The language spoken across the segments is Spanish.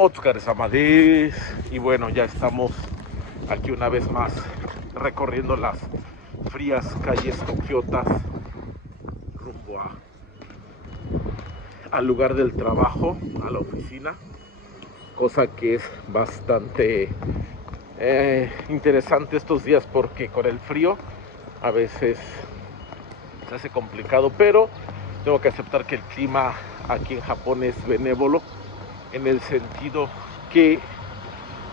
Óscar Amadís, y bueno, ya estamos aquí una vez más recorriendo las frías calles tokiotas rumbo al lugar del trabajo, a la oficina, cosa que es bastante interesante estos días porque con el frío a veces se hace complicado, pero tengo que aceptar que el clima aquí en Japón es benévolo en el sentido que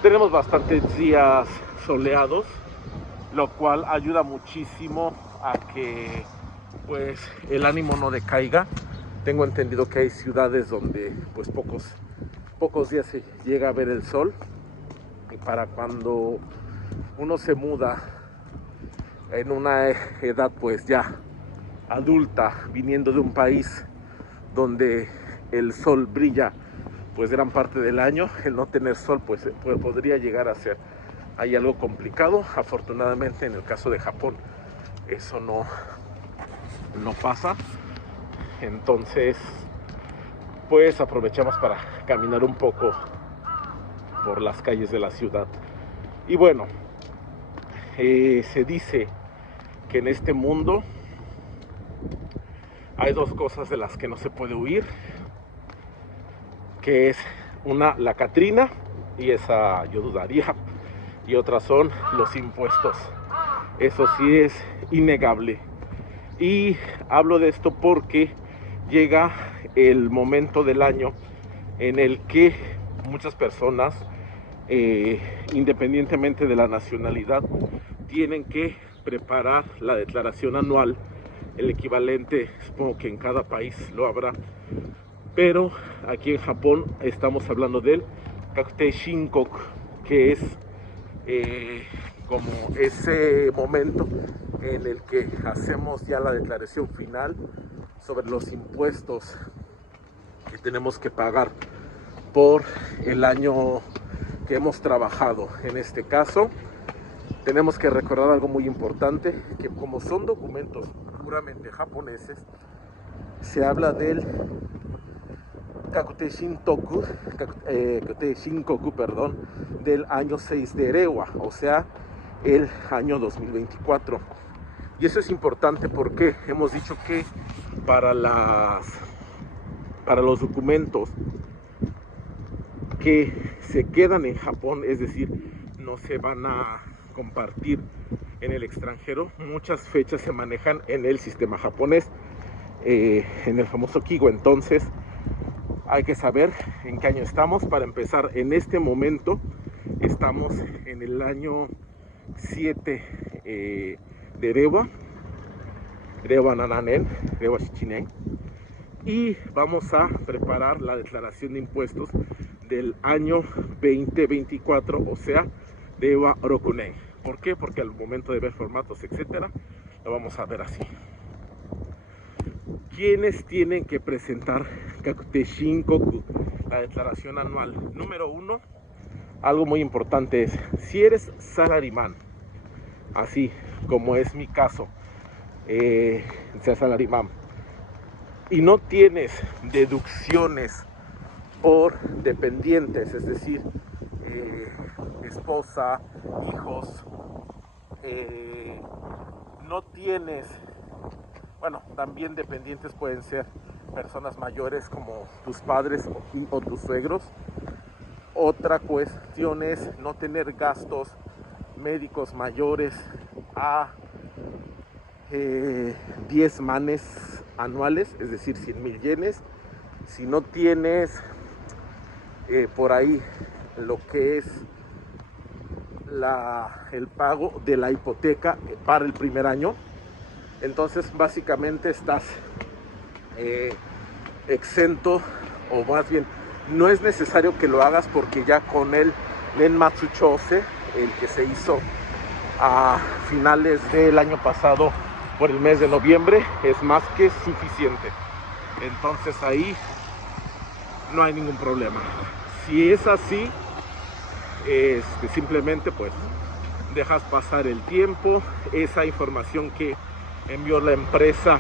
tenemos bastantes días soleados, lo cual ayuda muchísimo a que pues el ánimo no decaiga. Tengo entendido que hay ciudades donde pues pocos días se llega a ver el sol, y para cuando uno se muda en una edad pues ya adulta, viniendo de un país donde el sol brilla pues gran parte del año, el no tener sol pues podría llegar a ser ahí algo complicado. Afortunadamente en el caso de Japón eso no pasa, entonces pues aprovechamos para caminar un poco por las calles de la ciudad. Y bueno, se dice que en este mundo hay dos cosas de las que no se puede huir, que es una, la Catrina, y esa yo dudaría, y otras son los impuestos. Eso sí es innegable. Y hablo de esto porque llega el momento del año en el que muchas personas, independientemente de la nacionalidad, tienen que preparar la declaración anual, el equivalente, supongo que en cada país lo habrá, pero aquí en Japón estamos hablando del Kakute Shinkoku, que es como ese momento en el que hacemos ya la declaración final sobre los impuestos que tenemos que pagar por el año que hemos trabajado. En este caso tenemos que recordar algo muy importante, que como son documentos puramente japoneses, se habla del Kakute Shintoku, del año 6 de Reiwa, o sea, el año 2024. Y eso es importante porque hemos dicho que para los documentos que se quedan en Japón, es decir, no se van a compartir en el extranjero, muchas fechas se manejan en el sistema japonés, en el famoso Kigo. Entonces hay que saber en qué año estamos. Para empezar, en este momento estamos en el año 7 de Reiwa Nananen, Reiwa Shichinen, y vamos a preparar la declaración de impuestos del año 2024, o sea, Reiwa Rokunen. ¿Por qué? Porque al momento de ver formatos, etcétera, lo vamos a ver así. ¿Quiénes tienen que presentar Kakute Shinkoku, la declaración anual? Número uno, algo muy importante es, si eres salaryman, así como es mi caso, sea salaryman, y no tienes deducciones por dependientes, es decir, esposa, hijos, no tienes, bueno, también dependientes pueden ser personas mayores como tus padres o tus suegros. Otra cuestión es no tener gastos médicos mayores a 10 manes anuales, es decir, 100,000 yenes. Si no tienes por ahí lo que es el pago de la hipoteca para el primer año, entonces básicamente estás exento, o más bien no es necesario que lo hagas, porque ya con el Nenmatsu Chose, el que se hizo a finales del año pasado por el mes de noviembre, es más que suficiente. Entonces ahí no hay ningún problema. Si es así, simplemente pues dejas pasar el tiempo. Esa información que envió la empresa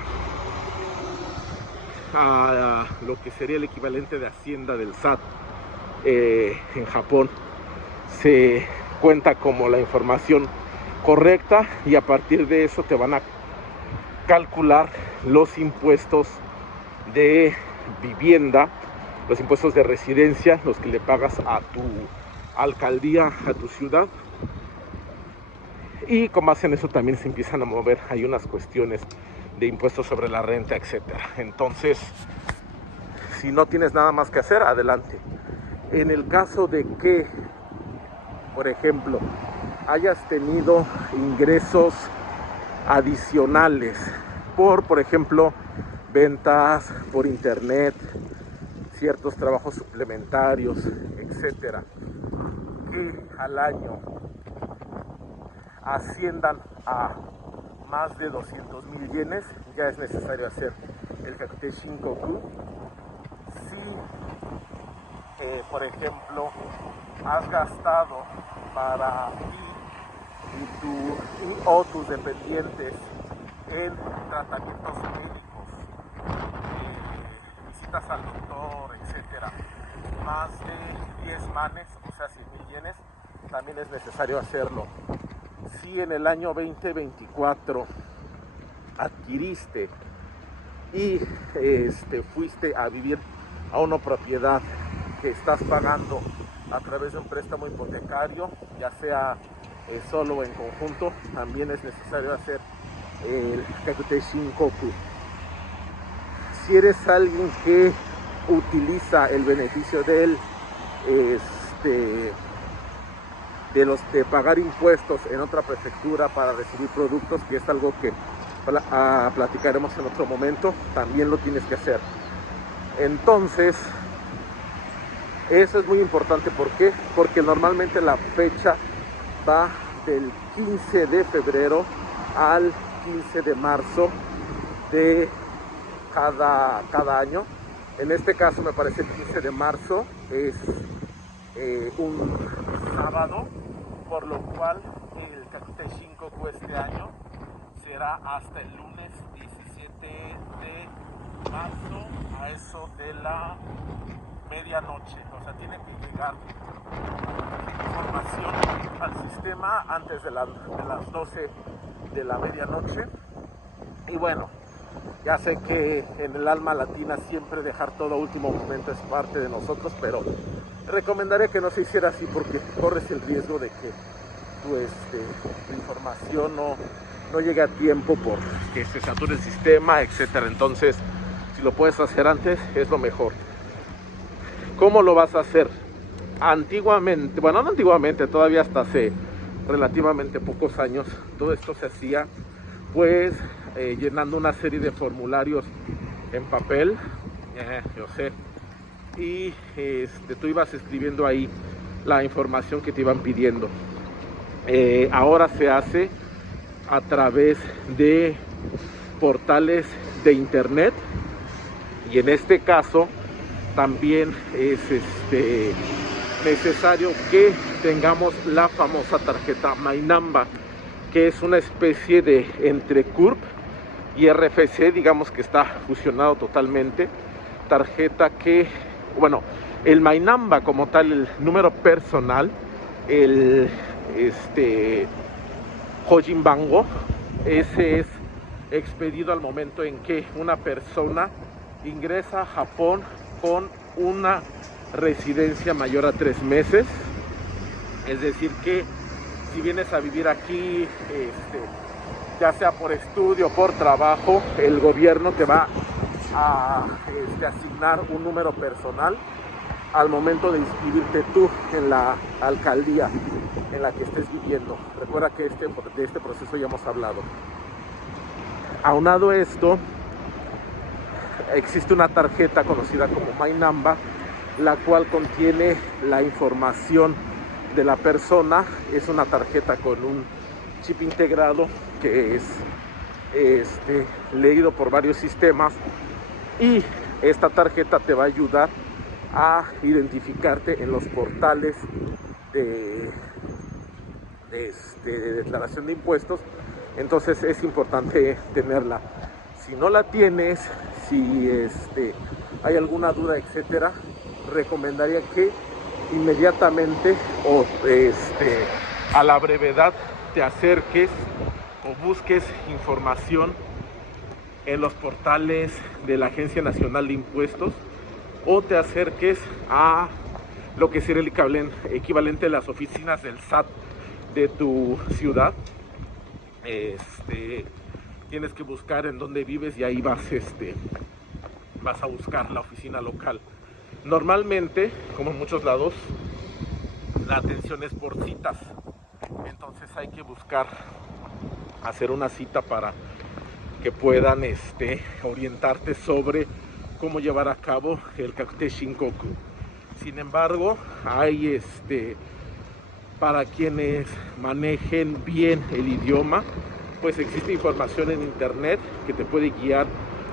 a lo que sería el equivalente de Hacienda del SAT en Japón se cuenta como la información correcta, y a partir de eso te van a calcular los impuestos de vivienda, los impuestos de residencia, los que le pagas a tu alcaldía, a tu ciudad. Y como hacen eso también se empiezan a mover, hay unas cuestiones de impuestos sobre la renta, etcétera. Entonces, si no tienes nada más que hacer, adelante. En el caso de que, por ejemplo, hayas tenido ingresos adicionales por ejemplo, ventas por internet, ciertos trabajos suplementarios, etcétera, que al año asciendan a más de 200,000 yenes, ya es necesario hacer el Kakute Shinkoku. Si, por ejemplo, has gastado para ti o tus dependientes en tratamientos médicos, visitas al doctor, etcétera, más de 10 manes, o sea 100,000 yenes, también es necesario hacerlo. Si en el año 2024 adquiriste y fuiste a vivir a una propiedad que estás pagando a través de un préstamo hipotecario, ya sea solo o en conjunto, también es necesario hacer el Kakute Shinkoku. Si eres alguien que utiliza el beneficio de pagar impuestos en otra prefectura para recibir productos, que es algo que platicaremos en otro momento, también lo tienes que hacer. Entonces, eso es muy importante. ¿Por qué? Porque normalmente la fecha va del 15 de febrero al 15 de marzo de cada año. En este caso me parece el 15 de marzo es un sábado, por lo cual el Kakute Shinkoku este año será hasta el lunes 17 de marzo a eso de la medianoche. O sea, tiene que llegar información al sistema antes de las 12 de la medianoche. Y bueno, ya sé que en el alma latina siempre dejar todo a último momento es parte de nosotros, pero recomendaría que no se hiciera así, porque corres el riesgo de que tu información no llegue a tiempo porque se sature el sistema, etcétera. Entonces, si lo puedes hacer antes, es lo mejor. ¿Cómo lo vas a hacer? Antiguamente, bueno, no antiguamente, todavía hasta hace relativamente pocos años, todo esto se hacía pues llenando una serie de formularios en papel, yo sé, y tú ibas escribiendo ahí la información que te iban pidiendo. Ahora se hace a través de portales de internet, y en este caso también es necesario que tengamos la famosa tarjeta Mainamba, que es una especie de entre CURP y RFC, digamos que está fusionado totalmente. Tarjeta que, bueno, el Mainamba como tal, el número personal, el Hojin Bango, ese es expedido al momento en que una persona ingresa a Japón con una residencia mayor a 3 meses. Es decir que si vienes a vivir aquí, ya sea por estudio o por trabajo, el gobierno te va a asignar un número personal al momento de inscribirte tú en la alcaldía en la que estés viviendo. Recuerda que de este proceso ya hemos hablado. Aunado a esto, existe una tarjeta conocida como Mainamba, la cual contiene la información de la persona. Es una tarjeta con un chip integrado que es leído por varios sistemas, y esta tarjeta te va a ayudar a identificarte en los portales de declaración de impuestos. Entonces es importante tenerla. Si no la tienes, si hay alguna duda, etcétera, recomendaría que inmediatamente o a la brevedad te acerques o busques información en los portales de la Agencia Nacional de Impuestos o te acerques a lo que sería el equivalente a las oficinas del SAT de tu ciudad. Tienes que buscar en dónde vives y ahí vas a buscar la oficina local. Normalmente, como en muchos lados, la atención es por citas, entonces hay que buscar hacer una cita para que puedan orientarte sobre cómo llevar a cabo el Kakute Shinkoku. Sin embargo, hay para quienes manejen bien el idioma, pues existe información en internet que te puede guiar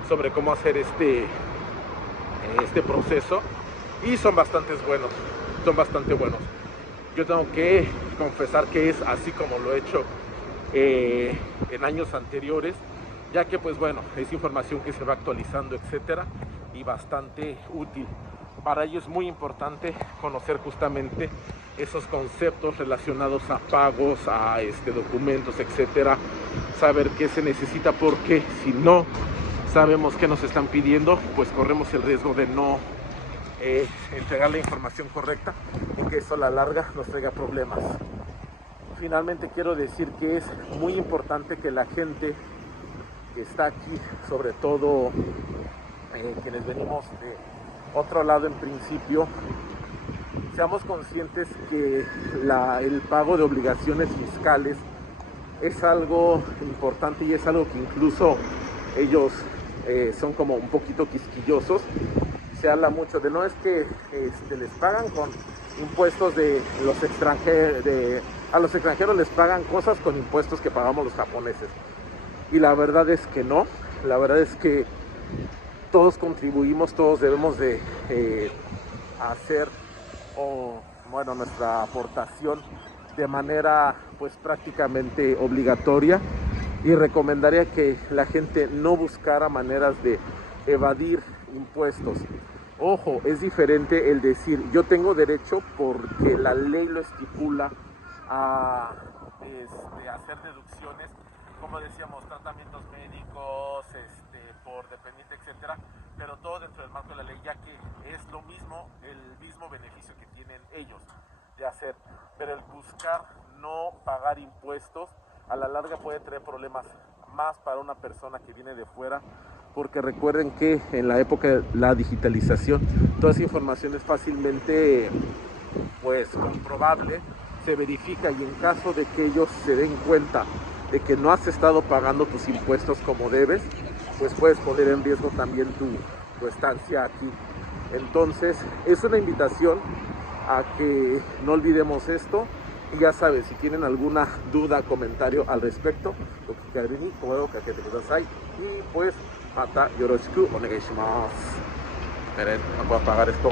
sobre cómo hacer este proceso y son bastante buenos. Yo tengo que confesar que es así como lo he hecho en años anteriores, ya que pues bueno, es información que se va actualizando, etcétera, y bastante útil. Para ello es muy importante conocer justamente esos conceptos relacionados a pagos, a documentos, etcétera, saber qué se necesita, porque si no sabemos qué nos están pidiendo, pues corremos el riesgo de no entregar la información correcta y que eso a la larga nos traiga problemas. Finalmente quiero decir que es muy importante que la gente que está aquí, sobre todo quienes venimos de otro lado en principio, seamos conscientes que el pago de obligaciones fiscales es algo importante y es algo que incluso ellos son como un poquito quisquillosos. Se habla mucho de no es que les pagan con impuestos de los extranjeros, a los extranjeros les pagan cosas con impuestos que pagamos los japoneses. Y la verdad es que no, la verdad es que todos contribuimos, todos debemos de hacer nuestra aportación de manera pues prácticamente obligatoria, y recomendaría que la gente no buscara maneras de evadir impuestos. Ojo, es diferente el decir yo tengo derecho porque la ley lo estipula a hacer deducciones, como decíamos, tratamientos médicos, por dependiente, etcétera, pero todo dentro del marco de la ley, ya que es lo mismo, el mismo beneficio que tienen ellos de hacer. Pero el buscar no pagar impuestos a la larga puede traer problemas más para una persona que viene de fuera, porque recuerden que en la época de la digitalización toda esa información es fácilmente pues comprobable, se verifica, y en caso de que ellos se den cuenta de que no has estado pagando tus impuestos como debes, pues puedes poner en riesgo también tu estancia aquí. Entonces es una invitación a que no olvidemos esto. Y ya sabes, si tienen alguna duda, comentario al respecto, y pues mata yoroshiku onegai shimasu. Esperen, no puedo apagar esto.